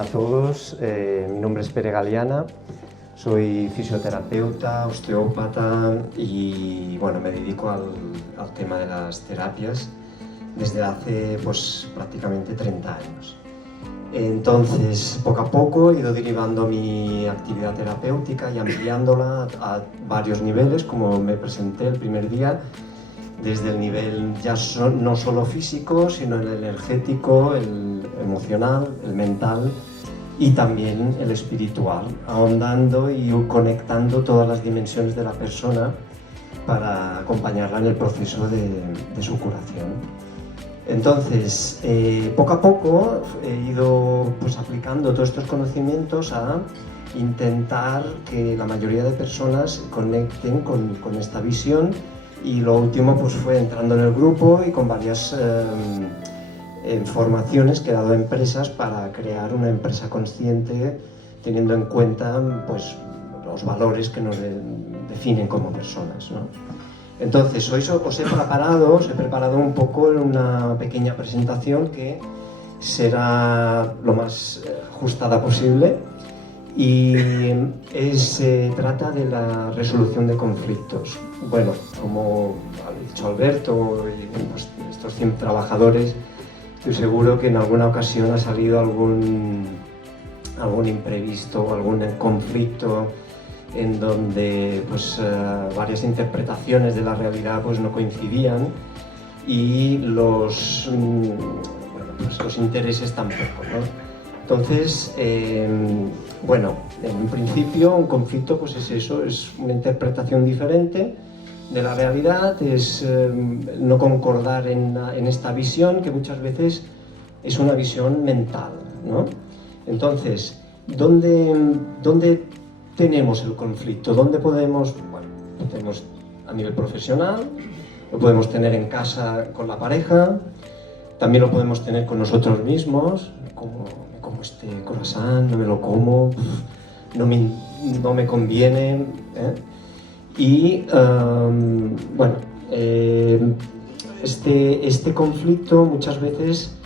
a todos. Mi nombre es Pere Galiana, soy fisioterapeuta, osteópata y bueno, me dedico al tema de las terapias desde hace prácticamente 30 años. Entonces, poco a poco he ido derivando mi actividad terapéutica y ampliándola a varios niveles, como me presenté el primer día, desde el nivel ya no solo físico, sino el energético, el emocional, el mental y también el espiritual, ahondando y conectando todas las dimensiones de la persona para acompañarla en el proceso de su curación. Entonces, poco a poco he ido aplicando todos estos conocimientos a intentar que la mayoría de personas conecten con esta visión, y lo último fue entrando en el grupo y con varias formaciones que he dado a empresas para crear una empresa consciente teniendo en cuenta los valores que nos definen como personas, ¿no? Entonces, hoy os he preparado un poco en una pequeña presentación que será lo más ajustada posible y se trata de la resolución de conflictos. Bueno, como ha dicho Alberto y estos 100 trabajadores, estoy seguro que en alguna ocasión ha salido algún imprevisto o algún conflicto en donde varias interpretaciones de la realidad no coincidían y los intereses tampoco, ¿no? Entonces, en un principio un conflicto es eso, es una interpretación diferente de la realidad, es no concordar en esta visión que muchas veces es una visión mental, ¿no? Entonces, ¿dónde tenemos el conflicto? ¿Dónde podemos? Bueno, lo tenemos a nivel profesional, lo podemos tener en casa con la pareja, también lo podemos tener con nosotros mismos, como este croissant, no me lo como, no me conviene, ¿eh? Y este conflicto muchas veces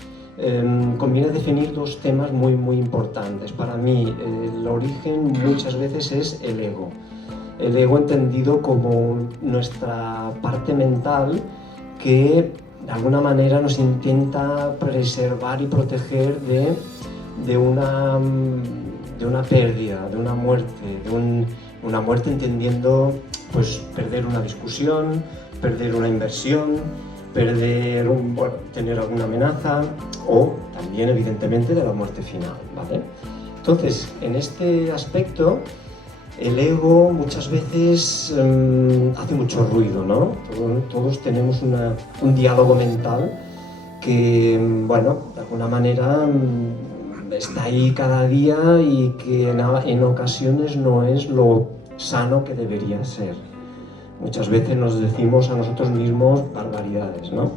conviene definir dos temas muy importantes. Para mí el origen muchas veces es el ego entendido como nuestra parte mental que de alguna manera nos intenta preservar y proteger de una pérdida, de una muerte, una muerte entendiendo perder una discusión, perder una inversión, tener alguna amenaza o también evidentemente de la muerte final, ¿vale? Entonces, en este aspecto, el ego muchas veces hace mucho ruido, ¿no? Todos tenemos un diálogo mental que, de alguna manera está ahí cada día y que en ocasiones no es lo sano que debería ser. Muchas veces nos decimos a nosotros mismos barbaridades, ¿no?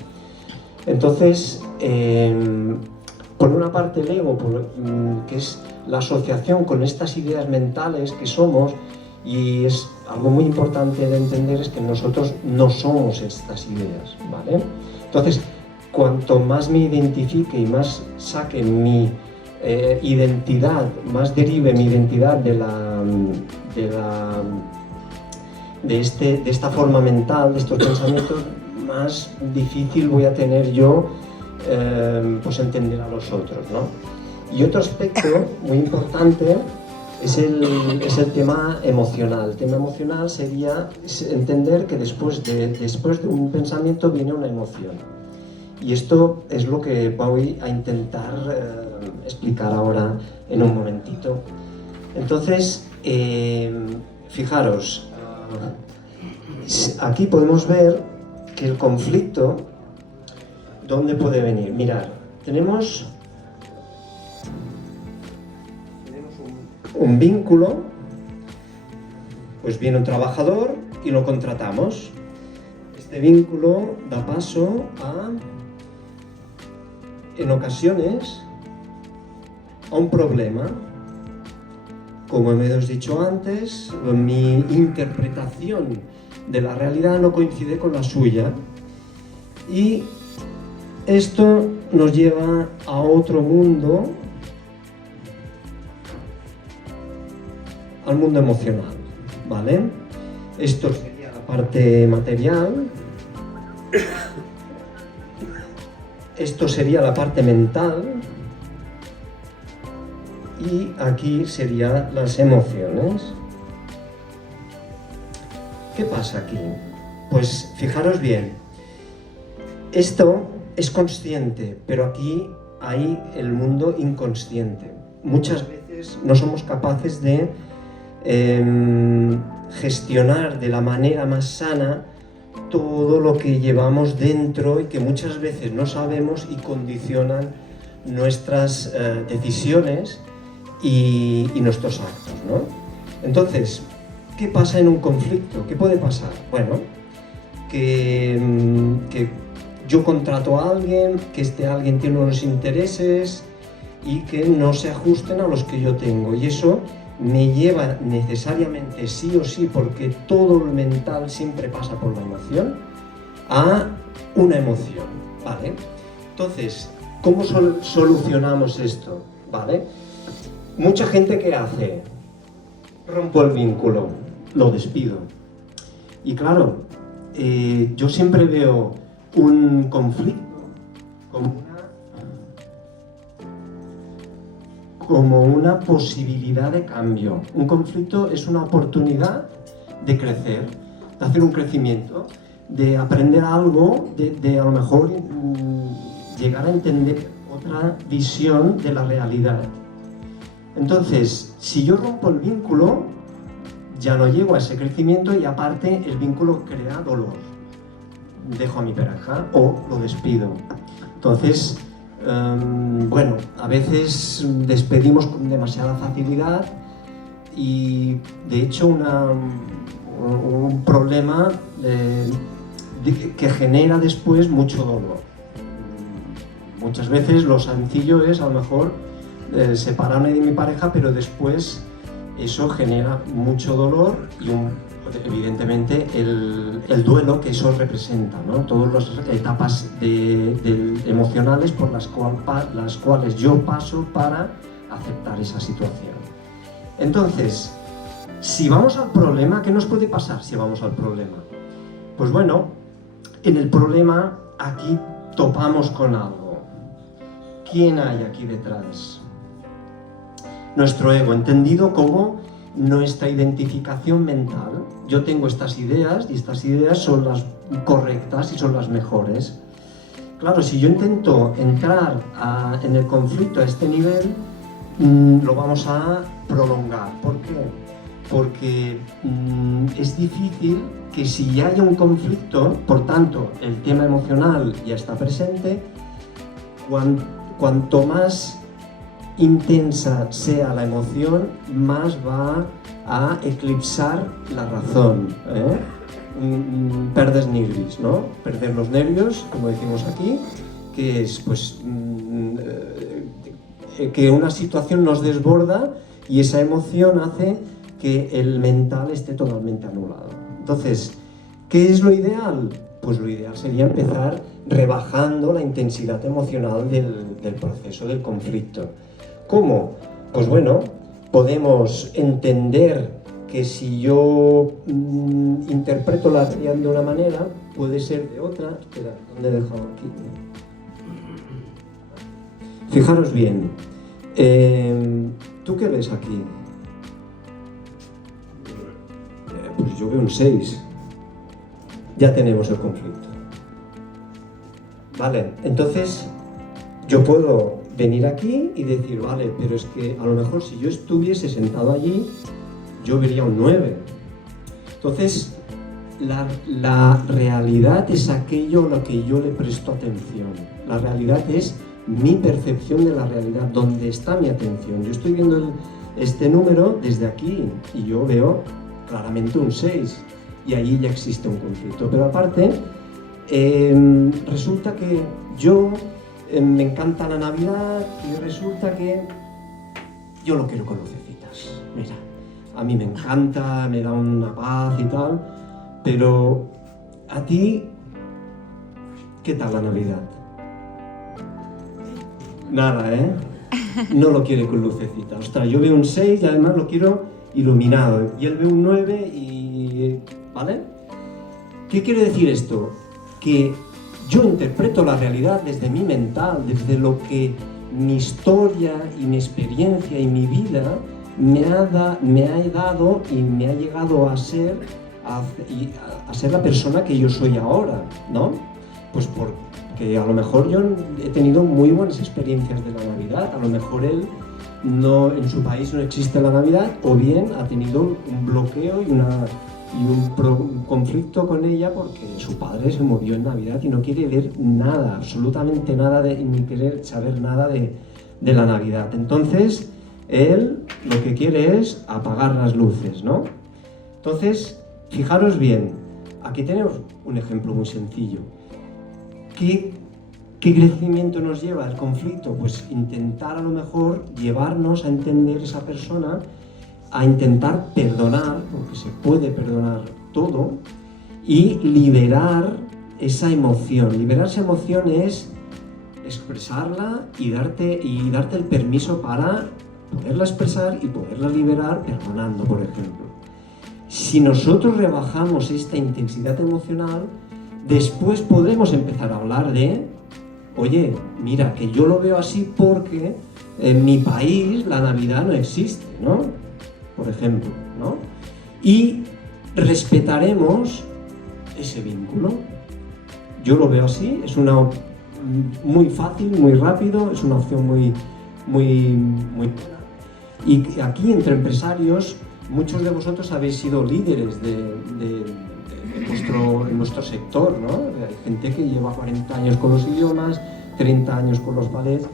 Entonces, por una parte el ego, que es la asociación con estas ideas mentales que somos, y es algo muy importante de entender, es que nosotros no somos estas ideas, ¿vale? Entonces, cuanto más me identifique y más saque mi identidad, más derive mi identidad de esta forma mental, de estos pensamientos, más difícil voy a tener yo entender a los otros, ¿no? Y otro aspecto muy importante es el tema emocional. El tema emocional sería entender que después de un pensamiento viene una emoción. Y esto es lo que voy a intentar explicar ahora en un momentito. Entonces, fijaros, aquí podemos ver que el conflicto, ¿dónde puede venir? Mirad, tenemos un vínculo, viene un trabajador y lo contratamos. Este vínculo da paso en ocasiones, a un problema. Como hemos dicho antes, mi interpretación de la realidad no coincide con la suya y esto nos lleva a otro mundo al mundo emocional, ¿vale? Esto sería la parte material, esto sería la parte mental y aquí serían las emociones. ¿Qué pasa aquí? Pues fijaros bien, esto es consciente, pero aquí hay el mundo inconsciente. Muchas veces no somos capaces de gestionar de la manera más sana todo lo que llevamos dentro y que muchas veces no sabemos y condicionan nuestras decisiones y nuestros actos, ¿no? Entonces, ¿qué pasa en un conflicto? ¿Qué puede pasar? Bueno, que yo contrato a alguien, que este alguien tiene unos intereses y que no se ajusten a los que yo tengo. Y eso me lleva necesariamente, sí o sí, porque todo el mental siempre pasa por la emoción, a una emoción, ¿vale? Entonces, ¿cómo solucionamos esto? ¿Vale? Mucha gente que hace, rompo el vínculo, lo despido. Y claro, yo siempre veo un conflicto como una posibilidad de cambio. Un conflicto es una oportunidad de crecer, de hacer un crecimiento, de aprender algo, de a lo mejor llegar a entender otra visión de la realidad. Entonces, si yo rompo el vínculo, ya no llego a ese crecimiento y aparte el vínculo crea dolor. Dejo a mi pareja o lo despido. Entonces, bueno, a veces despedimos con demasiada facilidad y de hecho un problema que genera después mucho dolor. Muchas veces lo sencillo es a lo mejor separarme de mi pareja, pero después eso genera mucho dolor y evidentemente el duelo que eso representa, ¿no? Todas las etapas emocionales por las cuales yo paso para aceptar esa situación. Entonces, si vamos al problema, ¿qué nos puede pasar si vamos al problema? Pues bueno, en el problema aquí topamos con algo. ¿Quién hay aquí detrás? Nuestro ego, entendido como nuestra identificación mental. Yo tengo estas ideas y estas ideas son las correctas y son las mejores. Claro, si yo intento entrar en el conflicto a este nivel, lo vamos a prolongar. ¿Por qué? Porque es difícil que si ya hay un conflicto, por tanto, el tema emocional ya está presente, cuanto más intensa sea la emoción, más va a eclipsar la razón, ¿eh? Perdes nigris, ¿no? Perder los nervios, como decimos aquí, que es pues que una situación nos desborda y esa emoción hace que el mental esté totalmente anulado. Entonces, ¿qué es lo ideal? Pues lo ideal sería empezar rebajando la intensidad emocional del proceso, del conflicto. ¿Cómo? Pues bueno, podemos entender que si yo interpreto la realidad de una manera, puede ser de otra. Espera, ¿dónde he dejado aquí? Fijaros bien. ¿Tú qué ves aquí? Pues yo veo un 6. Ya tenemos el conflicto. Vale, entonces yo puedo venir aquí y decir, vale, pero es que a lo mejor si yo estuviese sentado allí, yo vería un 9. Entonces, la realidad es aquello a lo que yo le presto atención. La realidad es mi percepción de la realidad, donde está mi atención. Yo estoy viendo este número desde aquí y yo veo claramente un 6 y ahí ya existe un conflicto. Pero aparte, resulta que yo me encanta la Navidad y resulta que yo lo quiero con lucecitas. Mira, a mí me encanta, me da una paz y tal, pero a ti, ¿qué tal la Navidad? Nada, ¿eh? No lo quiere con lucecitas. Ostras, yo veo un 6 y además lo quiero iluminado, y él ve un 9 y... ¿vale? ¿Qué quiere decir esto? Que yo interpreto la realidad desde mi mental, desde lo que mi historia y mi experiencia y mi vida me ha dado y me ha llegado a ser la persona que yo soy ahora, ¿no? Pues porque a lo mejor yo he tenido muy buenas experiencias de la Navidad, a lo mejor él no, en su país no existe la Navidad, o bien ha tenido un bloqueo y un conflicto con ella porque su padre se murió en Navidad y no quiere ver nada, absolutamente nada, ni querer saber nada de la Navidad. Entonces, él lo que quiere es apagar las luces, ¿no? Entonces, fijaros bien, aquí tenemos un ejemplo muy sencillo. ¿Qué crecimiento nos lleva el conflicto? Pues intentar a lo mejor llevarnos a entender esa persona, a intentar perdonar, porque se puede perdonar todo, y liberar esa emoción. Liberar esa emoción es expresarla y darte el permiso para poderla expresar y poderla liberar perdonando, por ejemplo. Si nosotros rebajamos esta intensidad emocional, después podremos empezar a hablar de, oye, mira, que yo lo veo así porque en mi país la Navidad no existe, ¿no? Por ejemplo, ¿no? Y respetaremos ese vínculo. Yo lo veo así, es una muy fácil, muy rápido, es una opción muy buena. Y aquí entre empresarios, muchos de vosotros habéis sido líderes en vuestro sector, ¿no? Hay gente que lleva 40 años con los idiomas, 30 años con los ballets.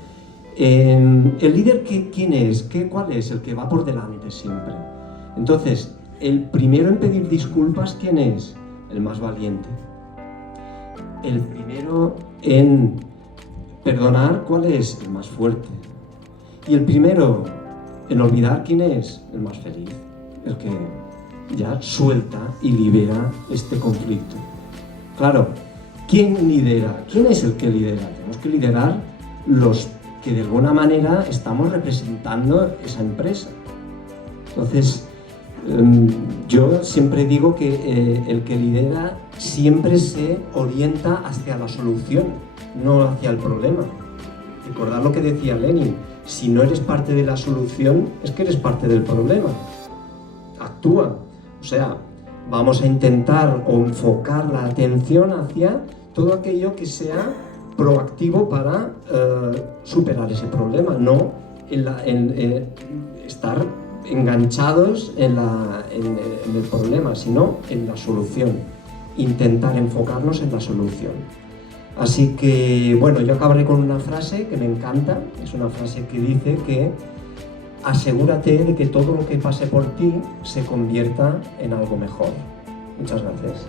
¿El líder quién es? ¿Cuál es? El que va por delante siempre. Entonces, el primero en pedir disculpas, ¿quién es? El más valiente. El primero en perdonar, ¿cuál es? El más fuerte. Y el primero en olvidar, ¿quién es? El más feliz. El que ya suelta y libera este conflicto. Claro, ¿quién lidera? ¿Quién es el que lidera? Tenemos que liderar los que de alguna manera estamos representando esa empresa. Entonces, yo siempre digo que el que lidera siempre se orienta hacia la solución, no hacia el problema. Recordad lo que decía Lenin, si no eres parte de la solución, es que eres parte del problema. Actúa. O sea, vamos a intentar enfocar la atención hacia todo aquello que sea proactivo para superar ese problema, no en estar enganchados en el problema, sino en la solución. Intentar enfocarnos en la solución. Así que, bueno, yo acabaré con una frase que me encanta, es una frase que dice que asegúrate de que todo lo que pase por ti se convierta en algo mejor. Muchas gracias.